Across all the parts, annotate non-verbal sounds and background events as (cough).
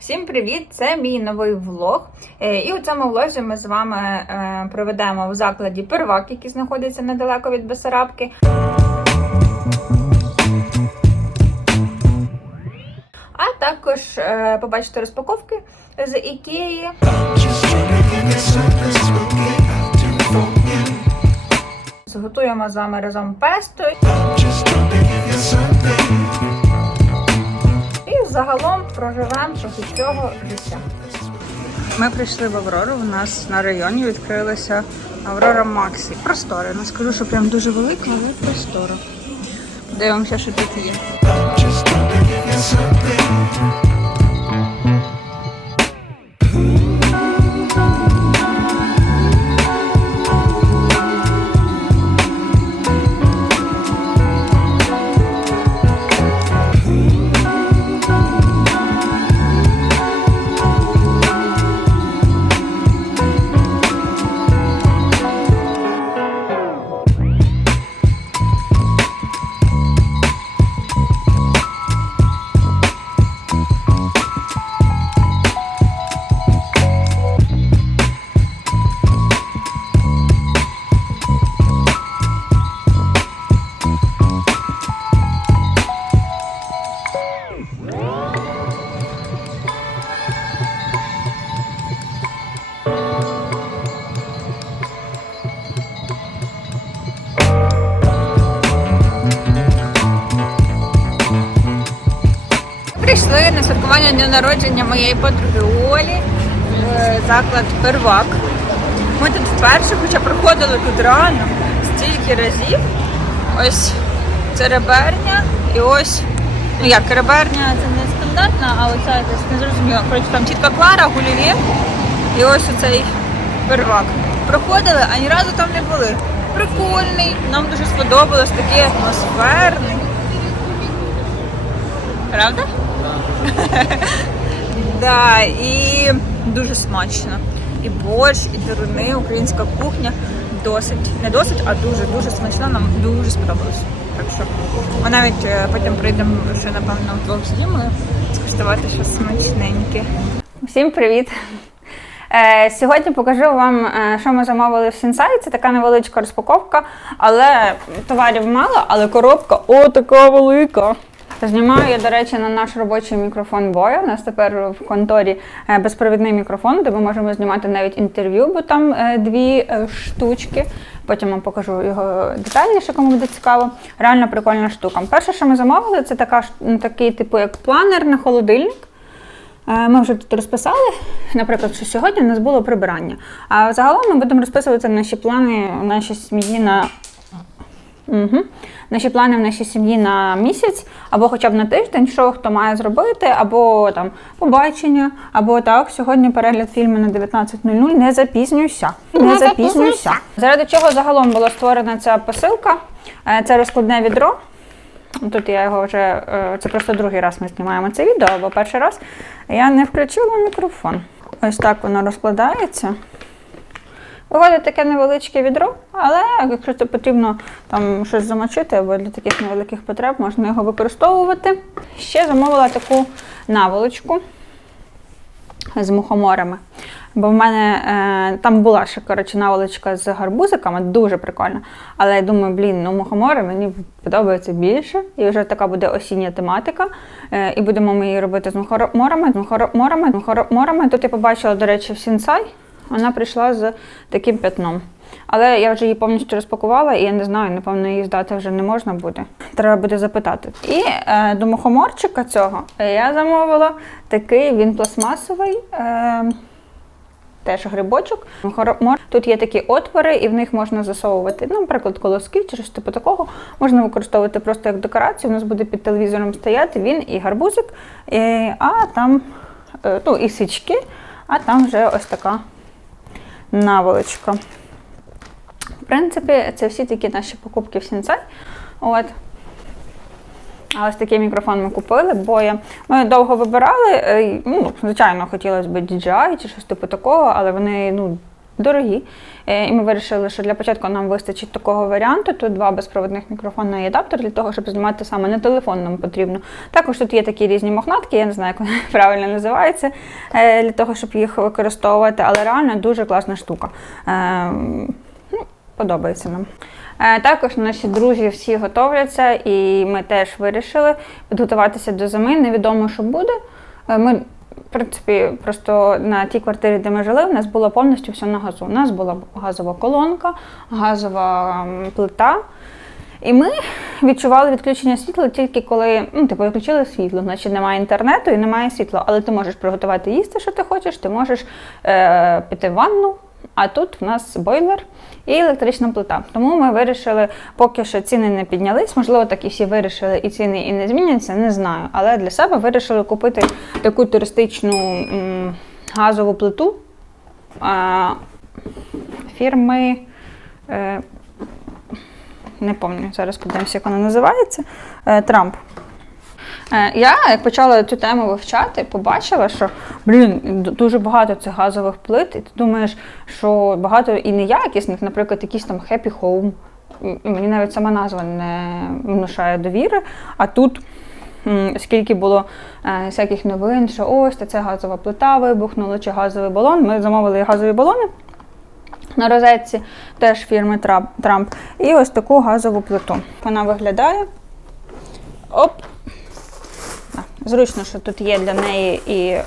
Всім привіт! Це мій новий влог. Е, І у цьому влозі ми з вами е, проведемо в закладі первак, який знаходиться недалеко від Бесарабки. А також е, побачите розпаковки з Ікеї. Зготуємо з вами разом песто. Загалом проживемо трохи цього життя. Ми прийшли в Аврору. У нас на районі відкрилася Аврора Максі. Простори. Не скажу, що прям дуже велика, але простора. Дивимося, що тут є. На святкування дня народження моєї подруги Олі в заклад Первак. Ми тут вперше, хоча проходили тут рано стільки разів. Ось це реберня і ось. Ну як реберня це не стандартна, а оця десь не зрозуміла. Коротше, там тітка Клара, Гулівє і ось оцей первак. Проходили, а ні разу там не були. Прикольний, нам дуже сподобалось, такий атмосферний. Правда? (laughs) Да, і дуже смачно. І борщ, і деруни, українська кухня досить, не досить, а дуже дуже смачна. Нам дуже сподобалось. Так що ми навіть е, потім прийдемо ще напевно вдвох з Дімою скуштувати щось смачненьке. Всім привіт! Е, Сьогодні покажу вам, е, що ми замовили в Сінсай. Це така невеличка розпаковка, але товарів мало, але коробка о, така велика. Знімаю я, до речі, на наш робочий мікрофон Боя. У нас тепер в конторі е, безпровідний мікрофон, де ми можемо знімати навіть інтерв'ю, бо там е, дві е, штучки. Потім вам покажу його детальніше, кому буде цікаво. Реально прикольна штука. Перше, що ми замовили, це така, такий, типу, як планер на холодильник. Ми вже тут розписали, наприклад, що сьогодні у нас було прибирання. А загалом ми будемо розписувати наші плани в нашій сім'ї на Угу. Наші плани в нашій сім'ї на місяць, або хоча б на тиждень, що хто має зробити, або там побачення, або так, сьогодні перегляд фільму на 19.00, не запізнюйся. Не, запізнюйся. Заради чого загалом була створена ця посилка? Е, Це розкладне відро. Тут я його вже, е, це просто другий раз ми знімаємо це відео, бо перший раз я не включила мікрофон. Ось так воно розкладається. Виходить таке невеличке відро, але якщо це потрібно там щось замочити або для таких невеликих потреб, можна його використовувати. Ще замовила таку наволочку з мухоморами. Бо в мене е, там була ще коротше, наволочка з гарбузиками, дуже прикольна. Але я думаю, блін, ну мухомори мені подобаються більше. І вже така буде осіння тематика. Е, і будемо ми її робити з мухоморами, з мухоморами, з мухоморами. Тут я побачила, до речі, в Сінсай. Вона прийшла з таким п'ятном. Але я вже її повністю розпакувала, і я не знаю, напевно, її здати вже не можна буде. Треба буде запитати. І е, до мухоморчика цього я замовила такий, він пластмасовий. Е, Теж грибочок. Тут є такі отвори, і в них можна засовувати, ну, наприклад, колоски чи щось типу такого. Можна використовувати просто як декорацію. У нас буде під телевізором стояти він і гарбузик, і, а там е, ну, і свічки, а там вже ось така наволочка. В принципі, це всі такі наші покупки в Сінцай. От. А ось такий мікрофон ми купили, бо я, ми довго вибирали. е, Ну, звичайно, хотілося б DJI чи щось типу такого, але вони ну, дорогі. Е, І ми вирішили, що для початку нам вистачить такого варіанту. Тут два безпровідних мікрофони і адаптер для того, щоб знімати саме на телефон нам потрібно. Також тут є такі різні мохнатки, я не знаю, як вони (laughs) правильно називаються, е, для того, щоб їх використовувати, але реально дуже класна штука. Е, ну, Подобається нам. Також наші друзі всі готовляться, і ми теж вирішили підготуватися до зими. Невідомо, що буде. Ми, в принципі, просто на тій квартирі, де ми жили, в нас було повністю все на газу. У нас була газова колонка, газова плита. І ми відчували відключення світла тільки коли ну, типу, виключили світло, значить немає інтернету і немає світла. Але ти можеш приготувати їсти, що ти хочеш, ти можеш е, піти ванну, а тут в нас бойлер і електрична плита. Тому ми вирішили, поки що ціни не піднялись, можливо, так і всі вирішили, і ціни і не зміняться, не знаю. Але для себе вирішили купити таку туристичну газову плиту фірми. Е, не пам'ятаю, зараз подивимося, як вона називається. Е, Трамп. Е, Я, як почала цю тему вивчати, побачила, що блін, дуже багато цих газових плит, і ти думаєш, що багато і неякісних, наприклад, якісь там Happy Home. Мені навіть сама назва не внушає довіри. А тут скільки було е, всяких новин, що ось та це газова плита вибухнула, чи газовий балон. Ми замовили газові балони на розетці, теж фірми Трамп. І ось таку газову плиту. Вона виглядає. Оп. Зручно, що тут є для неї і е,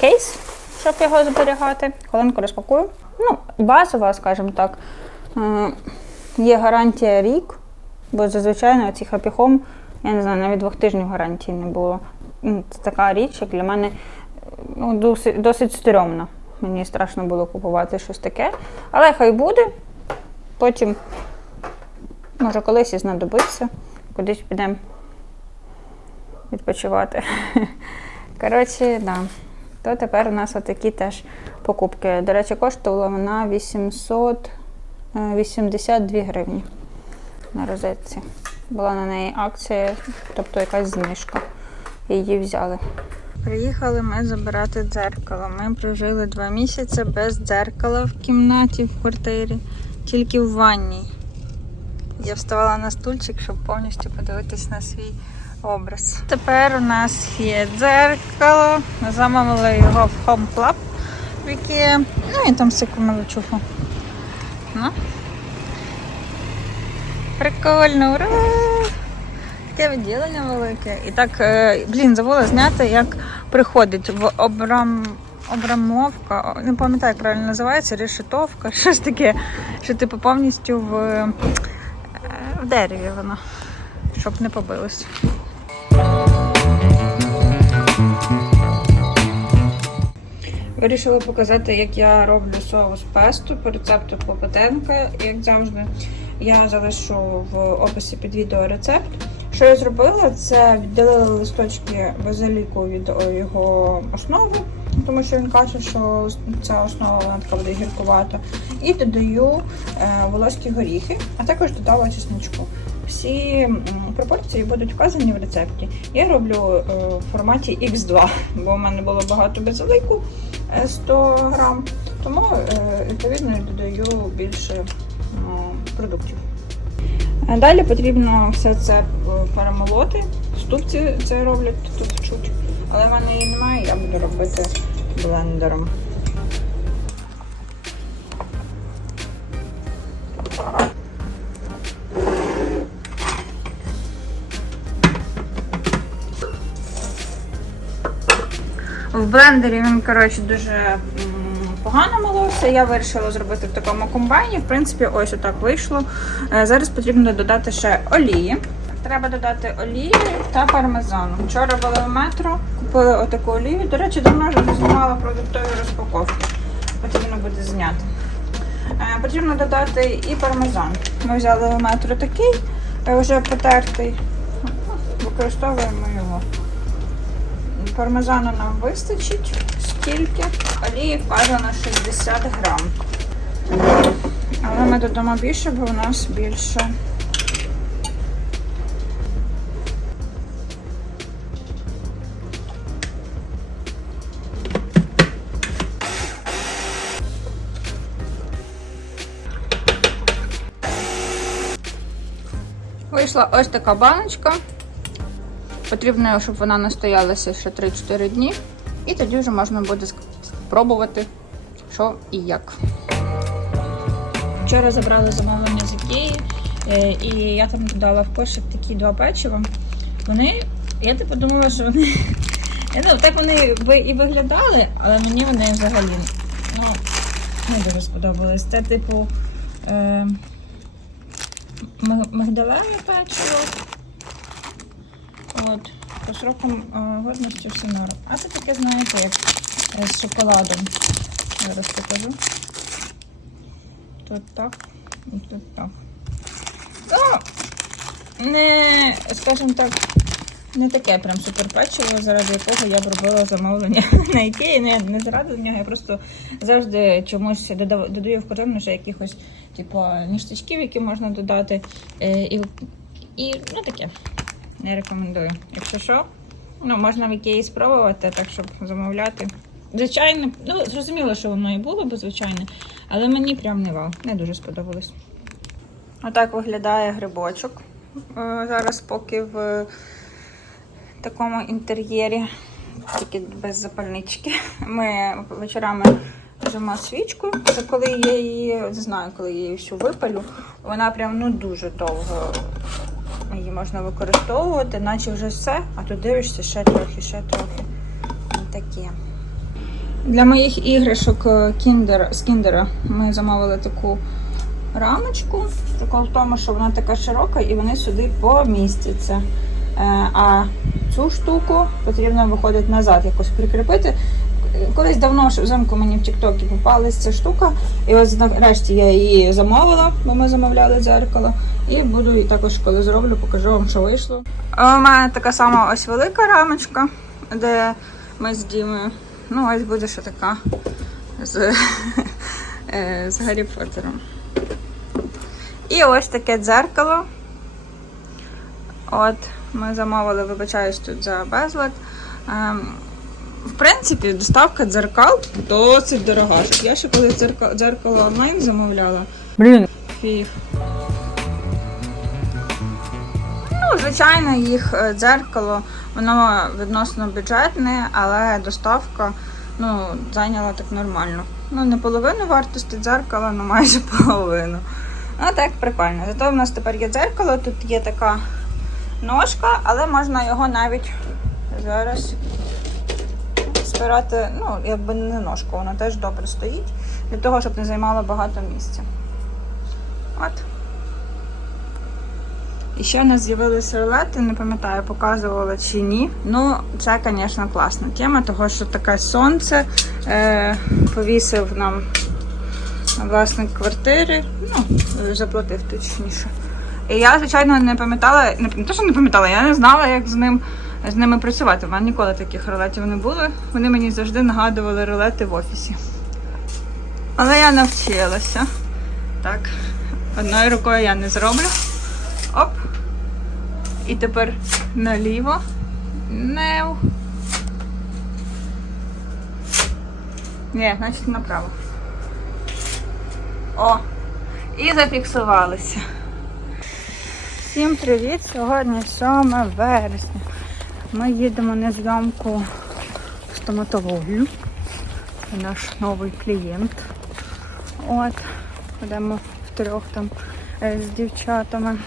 кейс, щоб його зберігати. Хвилинку розпакую. Ну, базова, скажімо так. Е, є гарантія рік, бо зазвичай на ці Happy я не знаю, навіть двох тижнів гарантії не було. Ну, Це така річ, як для мене ну, досить, досить стрьомна. Мені страшно було купувати щось таке. Але хай буде. Потім, може, колись і знадобиться. Кудись підемо відпочивати. (laughs) Коротше, да. То тепер у нас отакі теж покупки. До речі, коштувала вона 882 гривні на розетці. Була на неї акція, тобто якась знижка. Її взяли. Приїхали ми забирати дзеркало. Ми прожили два місяці без дзеркала в кімнаті, в квартирі, тільки в ванній. Я вставала на стульчик, щоб повністю подивитись на свій образ. Тепер у нас є дзеркало. Замовили його в Home Club в IKEA. Ну і там всяку мелочуху. Ну. Прикольно, ура! Таке відділення велике. І так, е, блін, забула зняти, як приходить в обрам. Обрамовка, не пам'ятаю, як правильно називається, решетовка, (laughs) щось таке, що типу повністю в, е, в дереві воно, щоб не побилось. Вирішила показати, як я роблю соус песто по рецепту Клопотенка. Як завжди, я залишу в описі під відео рецепт. Що я зробила, це відділила листочки базиліку від його основи, тому що він каже, що ця основа вона така буде гіркувата. І додаю е, волоські горіхи, а також додала чесночку. Всі пропорції будуть вказані в рецепті. Я роблю е, в форматі X2, бо в мене було багато базилику е, 100 грам, тому е, відповідно я додаю більше продуктів. Е, Далі потрібно все це е, перемолоти. Ступці це роблять тут вчуть, але в мене її немає, я буду робити блендером. В блендері він, коротше, дуже погано моловся. Я вирішила зробити в такому комбайні. В принципі, ось отак вийшло. Е, Зараз потрібно додати ще олії. Треба додати олії та пармезану. Вчора були в метро, купили отаку олію. До речі, давно вже не знімала продуктові розпаковки. Потрібно буде зняти. Е, Потрібно додати і пармезан. Ми взяли в метро такий, е, вже потертий. Використовуємо його. Пармезану нам вистачить стільки, олії вказано 60 грам. Але ми додамо більше, бо в нас більше. Вийшла ось така баночка. Потрібно, щоб вона настоялася ще 3-4 дні. І тоді вже можна буде спробувати, що і як. Вчора забрали замовлення з Ікеї, е, і я там додала в кошик такі два печива. Вони, я типу думала, що вони. Я (laughs) ну, так вони би і виглядали, але мені вони взагалі ну, не дуже сподобались. Це, типу, е, мигдалеве печиво. От, по срокам годності все норм. А це таке, знаєте, як з шоколадом. Зараз покажу. Тут так, і тут так. Ну, не, скажімо так, не таке прям супер печиво, заради якого я б робила замовлення (laughs) на Ікеї. Не, не заради нього, я просто завжди чомусь додаю в корзину ще якихось, типу, ніштячків, які можна додати. Е, і, і ну таке. Не рекомендую. Якщо що, ну можна в Ікеї спробувати, так щоб замовляти. Звичайно, ну зрозуміло, що воно і було б звичайне, але мені прям не вау, не дуже сподобалось. Отак виглядає грибочок. Е, Зараз поки в такому інтер'єрі, тільки без запальнички. Ми вечорами жимо свічку. Це коли я її, не знаю, коли я її всю випалю, вона прям ну дуже довго її можна використовувати, наче вже все, а тут дивишся ще трохи, ще трохи. Таке. Для моїх іграшок е, Kinder, з Кіндера ми замовили таку рамочку. Прикол в тому, що вона така широка і вони сюди помістяться. Е, А цю штуку потрібно виходить назад, якось прикріпити. Колись давно ж взимку мені в Тіктокі попалась ця штука, і ось нарешті я її замовила, бо ми замовляли дзеркало. І буду її також, коли зроблю, покажу вам, що вийшло. У мене така сама ось велика рамочка, де ми з Дімою. Ну, ось буде ще така з, (laughs) е, з Гаррі Поттером. І ось таке дзеркало. От, ми замовили, вибачаюсь тут за безлад. Ем, в принципі, доставка дзеркал досить дорога. Я ще коли дзеркало, дзеркало онлайн замовляла. Блін. Фіг. Ну, звичайно, їх е, дзеркало, воно відносно бюджетне, але доставка ну, зайняла так нормально. Ну, не половину вартості дзеркала, але майже (laughs) половину. Ну, так, прикольно. Зато в нас тепер є дзеркало, тут є така ножка, але можна його навіть зараз спирати, ну, якби не ножку, вона теж добре стоїть, для того, щоб не займало багато місця. От. І ще в нас з'явилися рулети, не пам'ятаю, показувала чи ні. Ну, це, звісно, класна тема, того що таке сонце е, повісив нам власник квартири, ну, заплатив точніше. І я, звичайно, не пам'ятала, не, те, що не пам'ятала, я не знала, як з ним з ними працювати. У мене ніколи таких рулетів не було. Вони мені завжди нагадували рулети в офісі. Але я навчилася. Так, одною рукою я не зроблю. І тепер наліво. Неу. Ні, значить направо. О! І зафіксувалися. Всім привіт! Сьогодні 7 вересня. Ми їдемо на зйомку в стоматологію. Це наш новий клієнт. От, будемо втрьох там е, з дівчатами.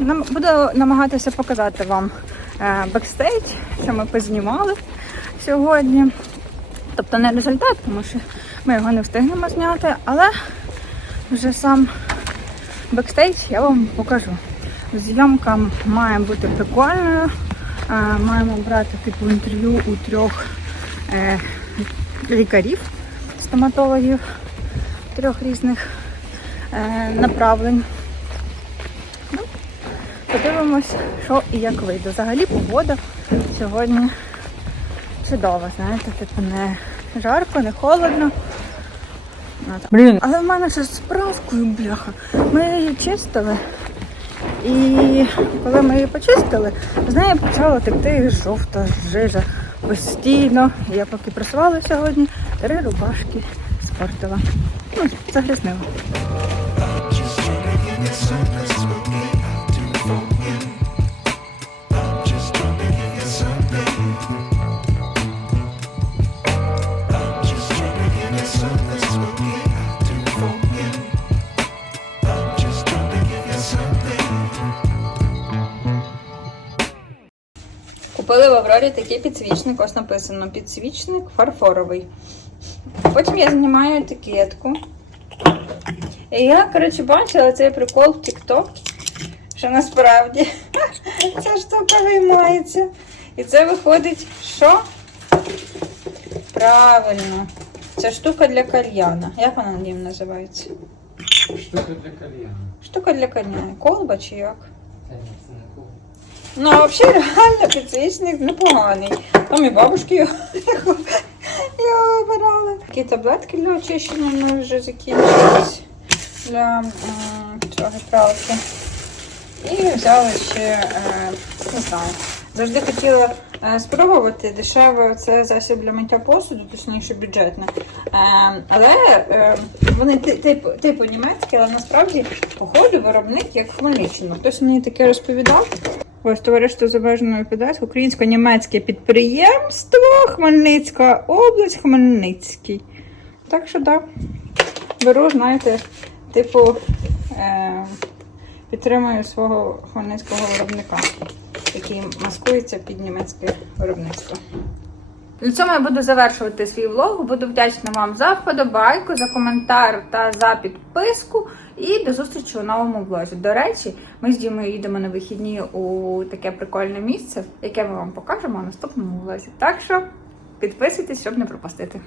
Буду намагатися показати вам е, бекстейдж, що ми познімали сьогодні. Тобто не результат, тому що ми його не встигнемо зняти, але вже сам бекстейдж я вам покажу. Зйомка має бути прикольною. Е, Маємо брати типу інтерв'ю у трьох е, лікарів, стоматологів, трьох різних направлень. Подивимось, що і як вийде. Взагалі погода сьогодні чудова, знаєте, типу не жарко, не холодно. Блін. Але в мене ще з справкою, бляха. Ми її чистили. І коли ми її почистили, з неї почала текти жовта жижа постійно. Я поки працювала сьогодні, три рубашки спортила. Ну, загрязнила. Купили в Аврорі такий підсвічник, ось написано підсвічник фарфоровий. Потім я знімаю етикетку. І я, коротше, бачила цей прикол в TikTok, що насправді (laughs) ця штука виймається. І це виходить, що? Правильно. Це штука для кальяна. Як вона Дім, називається? Штука для кальяна. Штука для кальяна. Колба чи як? Та ні, це не кул. Ну, а взагалі реально підсвічник непоганий. Там і бабушки його, (laughs) його, вибирали. Такі таблетки для очищення мене вже закінчились для цього правки. І взяли ще, е, не знаю, завжди хотіла е, спробувати дешеве це засіб для миття посуду, точніше бюджетне. Але е, вони типу, типу німецькі, але насправді походу виробник як Хмельниччина. Хтось мені таке розповідав. Ось товариство з обмеженою відповідальністю, українсько-німецьке підприємство, Хмельницька область, Хмельницький. Так що так, беру, знаєте, типу, е, підтримую свого хмельницького виробника, який маскується під німецьке виробництво. На цьому я буду завершувати свій влог. Буду вдячна вам за вподобайку, за коментар та за підписку. І до зустрічі у новому влозі. До речі, ми з Дімою їдемо на вихідні у таке прикольне місце, яке ми вам покажемо у наступному влозі. Так що підписуйтесь, щоб не пропустити.